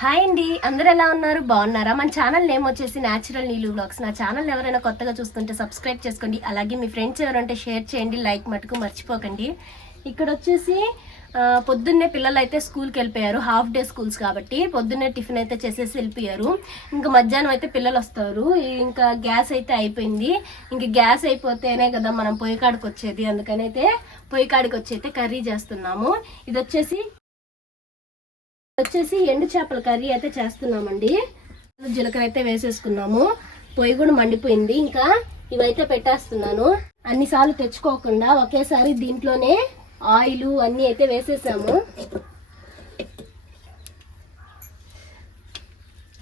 Hi అండి, అందరూ ఎలా ఉన్నారు? బాగున్నారా? మన ఛానల్ నేమ్ వచ్చేసి న్యాచురల్ నీలు వ్లాగ్స్. నా ఛానల్ ఎవరైనా కొత్తగా చూస్తుంటే సబ్స్క్రైబ్ చేసుకోండి. అలాగే మీ ఫ్రెండ్స్ ఎవరంటే షేర్ చేయండి, లైక్ మటుకు మర్చిపోకండి. ఇక్కడ వచ్చేసి పొద్దున్నే పిల్లలు అయితే స్కూల్కి వెళ్ళిపోయారు. హాఫ్ డే స్కూల్స్ కాబట్టి పొద్దున్నే టిఫిన్ అయితే చేసేసి వెళ్ళిపోయారు. ఇంకా మధ్యాహ్నం అయితే పిల్లలు వస్తారు. ఇంకా గ్యాస్ అయితే అయిపోయింది. ఇంకా గ్యాస్ అయిపోతేనే కదా మనం పొయ్యి కాడికి వచ్చేది. అందుకనైతే పొయ్యి కాడికి వచ్చి అయితే కర్రీ చేస్తున్నాము. ఇది వచ్చేసి ఎండు చేపల కర్రీ అయితే చేస్తున్నామండి. జీలకర్ర అయితే వేసేసుకున్నాము. పొయ్యి కూడా మండిపోయింది. ఇంకా ఇవైతే పెట్టేస్తున్నాను. అన్నిసార్లు తెచ్చుకోకుండా ఒకేసారి దీంట్లోనే ఆయిల్ అన్నీ అయితే వేసేసాము.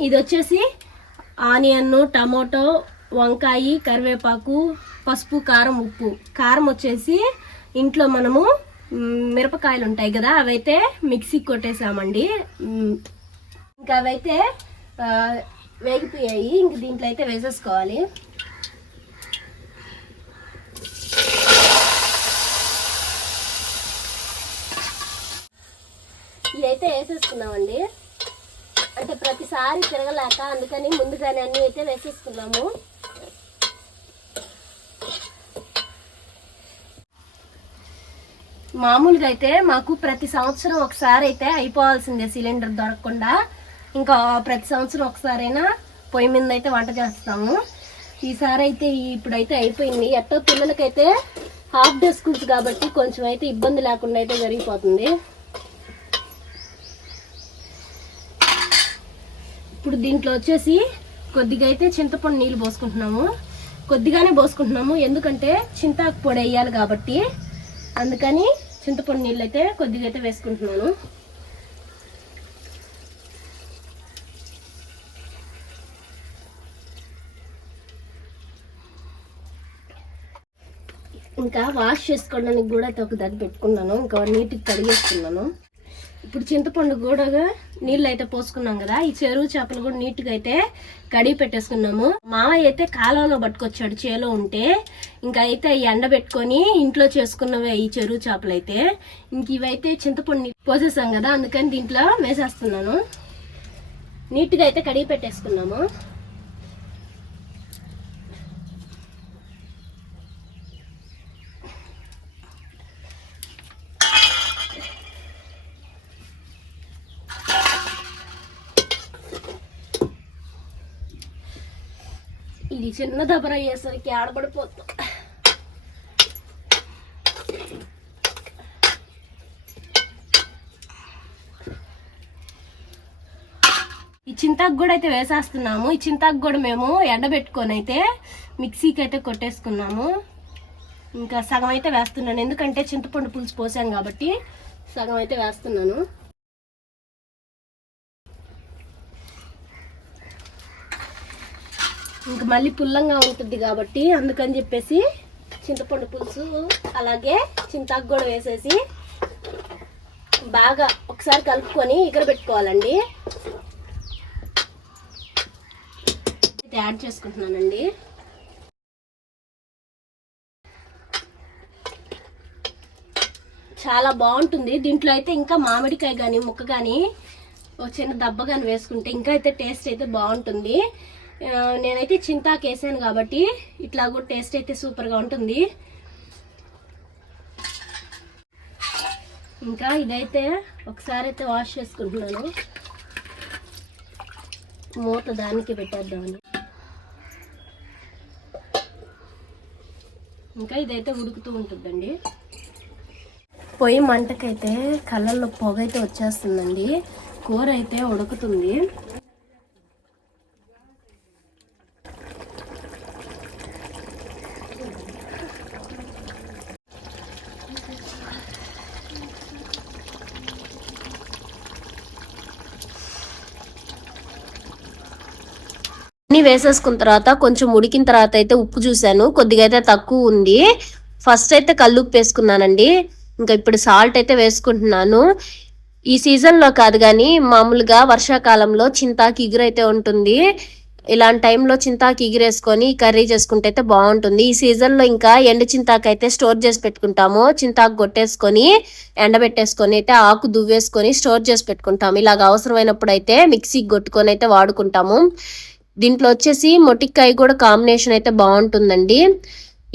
ఇది వచ్చేసి ఆనియన్, టమోటో, వంకాయ, కరివేపాకు, పసుపు, కారం, ఉప్పు. కారం వచ్చేసి ఇంట్లో మనము మిరపకాయలు ఉంటాయి కదా, అవైతే మిక్సీకి కొట్టేసామండి. ఇంకా అవైతే వేగిపోయాయి. ఇంక దీంట్లో అయితే వేసేసుకోవాలి. ఇదైతే వేసేసుకున్నామండి. అంటే ప్రతిసారి తిరగలేక అందుకని ముందుగానే అన్నీ అయితే వేసేసుకున్నాము. మామూలుగా అయితే మాకు ప్రతి సంవత్సరం ఒకసారి అయితే అయిపోవాల్సిందే సిలిండర్ దొరకకుండా. ఇంకా ప్రతి సంవత్సరం ఒకసారైనా పొయ్యి మీద అయితే వంట చేస్తాము. ఈసారి అయితే ఇప్పుడైతే అయిపోయింది. ఎట్టో పిల్లలకైతే హాఫ్ డే స్కూల్స్ కాబట్టి కొంచెం అయితే ఇబ్బంది లేకుండా అయితే జరిగిపోతుంది. ఇప్పుడు దీంట్లో వచ్చేసి కొద్దిగా అయితే చింతపండు నీళ్ళు పోసుకుంటున్నాము. కొద్దిగానే పోసుకుంటున్నాము, ఎందుకంటే చింతాకు పొడి వేయాలి కాబట్టి. అందుకని చింతపండు నీళ్ళు అయితే కొద్దిగా అయితే వేసుకుంటున్నాను. ఇంకా వాష్ చేసుకోవడానికి కూడా అయితే ఒక దగ్గర పెట్టుకున్నాను. ఇంకా నీటికి కడిగేసుకున్నాను. ఇప్పుడు చింతపండు కూడా నీళ్ళు అయితే పోసుకున్నాం కదా, ఈ చెరువు చేపలు కూడా నీట్గా అయితే కడిగి పెట్టేసుకున్నాము. మామయ్య అయితే కాలంలో పట్టుకొచ్చాడు చేలో ఉంటే. ఇంకా అయితే ఎండ పెట్టుకొని ఇంట్లో చేసుకున్నవే ఈ చెరువు చేపలు అయితే. ఇంక ఇవైతే చింతపండు పోసేసాం కదా, అందుకని దీంట్లో వేసేస్తున్నాను. నీట్గా అయితే కడిగి పెట్టేసుకున్నాము. ఇది చిన్న దబర అయ్యేసరికి ఆడబడిపోతాం. ఈ చింతాకు కూడా అయితే వేసేస్తున్నాము. ఈ చింతాకు కూడా మేము ఎండబెట్టుకొని అయితే మిక్సీకి అయితే కొట్టేసుకున్నాము. ఇంకా సగం అయితే వేస్తున్నాను, ఎందుకంటే చింతపండు పులుసు పోసాం కాబట్టి సగం అయితే వేస్తున్నాను. ఇంకా మళ్ళీ పుల్లంగా ఉంటుంది కాబట్టి అందుకని చెప్పేసి చింతపండు పులుసు అలాగే చింతాకు కూడా వేసేసి బాగా ఒకసారి కలుపుకొని పెట్టుకోవాలండి. యాడ్ చేసుకుంటున్నానండి. చాలా బాగుంటుంది. దీంట్లో అయితే ఇంకా మామిడికాయ కానీ ముక్క కానీ ఒక చిన్న దెబ్బ కానీ వేసుకుంటే ఇంకా అయితే టేస్ట్ అయితే బాగుంటుంది. నేనైతే చింతాకు వేసాను కాబట్టి ఇట్లా కూడా టేస్ట్ అయితే సూపర్గా ఉంటుంది. ఇంకా ఇదైతే ఒకసారి అయితే వాష్ చేసుకుంటున్నాను. మూత దానికి పెట్టేద్దామని. ఇంకా ఇదైతే ఉడుకుతూ ఉంటుందండి. పొయ్యి మంటకైతే కళ్ళల్లో పొగ అయితే వచ్చేస్తుందండి. కూర అయితే ఉడుకుతుంది. వేసేసుకున్న తర్వాత కొంచెం ఉడికిన తర్వాత అయితే ఉప్పు చూశాను, కొద్దిగా అయితే తక్కువ ఉంది. ఫస్ట్ అయితే కల్లుప్పు వేసుకున్నానండి. ఇంకా ఇప్పుడు సాల్ట్ అయితే వేసుకుంటున్నాను. ఈ సీజన్లో కాదు కానీ మామూలుగా వర్షాకాలంలో చింతాకు ఇగురు అయితే ఉంటుంది. ఇలాంటి టైంలో చింతాకు ఎగిరేసుకొని కర్రీ చేసుకుంటే అయితే బాగుంటుంది. ఈ సీజన్లో ఇంకా ఎండు చింతాకు అయితే స్టోర్ చేసి పెట్టుకుంటాము. చింతాకు కొట్టేసుకొని ఎండబెట్టేసుకొని అయితే ఆకు దువ్వేసుకొని స్టోర్ చేసి పెట్టుకుంటాము. ఇలాగ అవసరమైనప్పుడు అయితే మిక్సీకి కొట్టుకొని అయితే వాడుకుంటాము. దీంట్లో వచ్చేసి మొటిక్కాయ కూడా కాంబినేషన్ అయితే బాగుంటుందండి.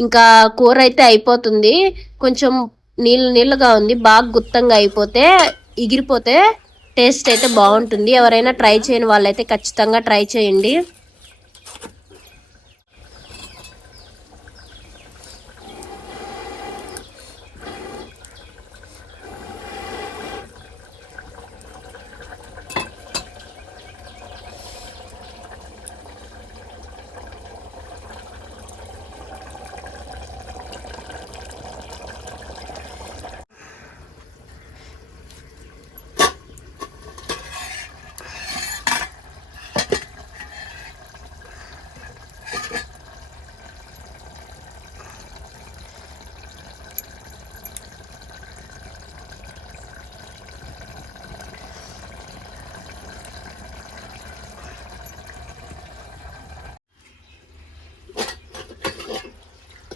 ఇంకా కూర అయితే అయిపోతుంది. కొంచెం నీళ్ళగా ఉంది. బాగా గుత్తంగా అయిపోతే ఎగిరిపోతే టేస్ట్ అయితే బాగుంటుంది. ఎవరైనా ట్రై చేయని వాళ్ళైతే ఖచ్చితంగా ట్రై చేయండి.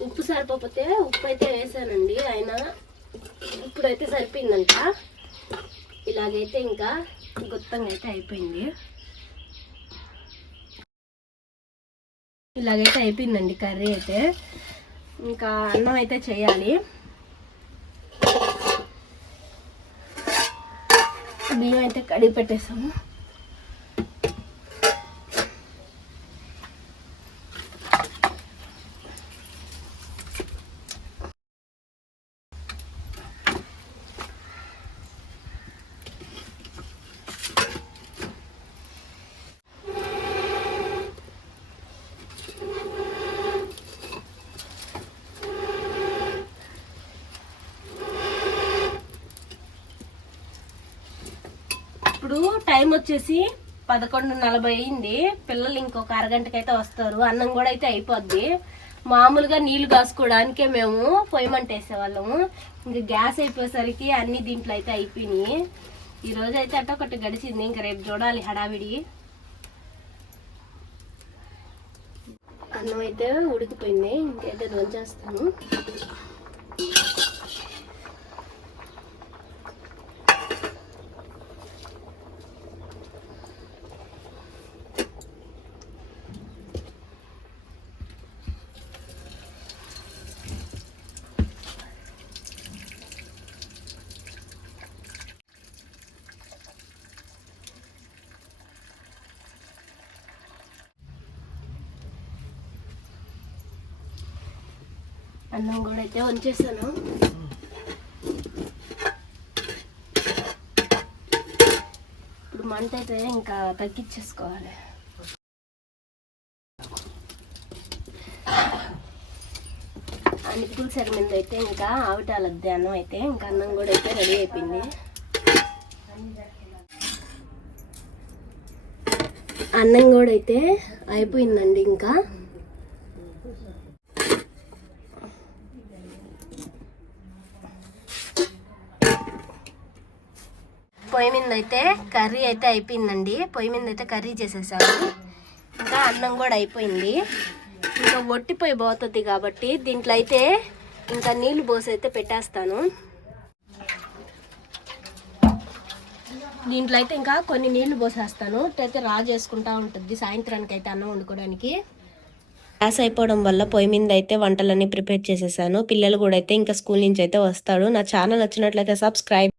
ఉప్పు సరిపోతే ఉప్పు అయితే వేసానండి. అయినా ఇప్పుడైతే సరిపోయిందంట. ఇలాగైతే ఇంకా గుత్తంగా అయితే అయిపోయింది. ఇలాగైతే అయిపోయిందండి కర్రీ అయితే. ఇంకా అన్నం అయితే చేయాలి. బియ్యం అయితే కడిగి పెట్టేసాము. ఇప్పుడు టైం వచ్చేసి 11:40 అయింది. పిల్లలు ఇంకొక అరగంటకైతే వస్తారు. అన్నం కూడా అయితే అయిపోద్ది. మామూలుగా నీళ్లు కాసుకోవడానికే మేము పొయ్యి మంట వేసేవాళ్ళము. ఇంకా గ్యాస్ అయిపోయేసరికి అన్ని దీంట్లో అయితే అయిపోయినాయి. ఈ రోజు అయితే అట్ట ఒకటి గడిచింది. ఇంకా రేపు చూడాలి హడావిడి. అన్నం అయితే ఉడికిపోయింది. ఇంకైతే వంచేస్తాను. అన్నం కూడా అయితే వంచేసాను. ఇప్పుడు మంట అయితే ఇంకా తగ్గించేసుకోవాలి. అన్నిపుల సరి మీద అయితే ఇంకా ఆవిటాలద్ది అన్నం అయితే. ఇంకా అన్నం కూడా అయితే రెడీ అయిపోయింది. అన్నం కూడా అయితే అయిపోయిందండి. ఇంకా పొయ్యి మీద అయితే కర్రీ అయితే అయిపోయిందండి. పొయ్యి మీద అయితే కర్రీ చేసేసాము. ఇంకా అన్నం కూడా అయిపోయింది. ఇంకా ఒట్టిపోయి పోతుంది కాబట్టి దీంట్లో అయితే ఇంకా నీళ్లు పోసి అయితే పెట్టేస్తాను. దీంట్లో అయితే ఇంకా కొన్ని నీళ్లు పోసేస్తాను. అయితే చేసుకుంటా ఉంటుంది సాయంత్రానికి అయితే అన్నం వండుకోవడానికి. గ్యాస్ అయిపోవడం వల్ల పొయ్యి మీద అయితే వంటలన్నీ ప్రిపేర్ చేసేసాను. పిల్లలు కూడా అయితే ఇంకా స్కూల్ నుంచి అయితే వస్తాడు. నా ఛానల్ వచ్చినట్లయితే సబ్స్క్రైబ్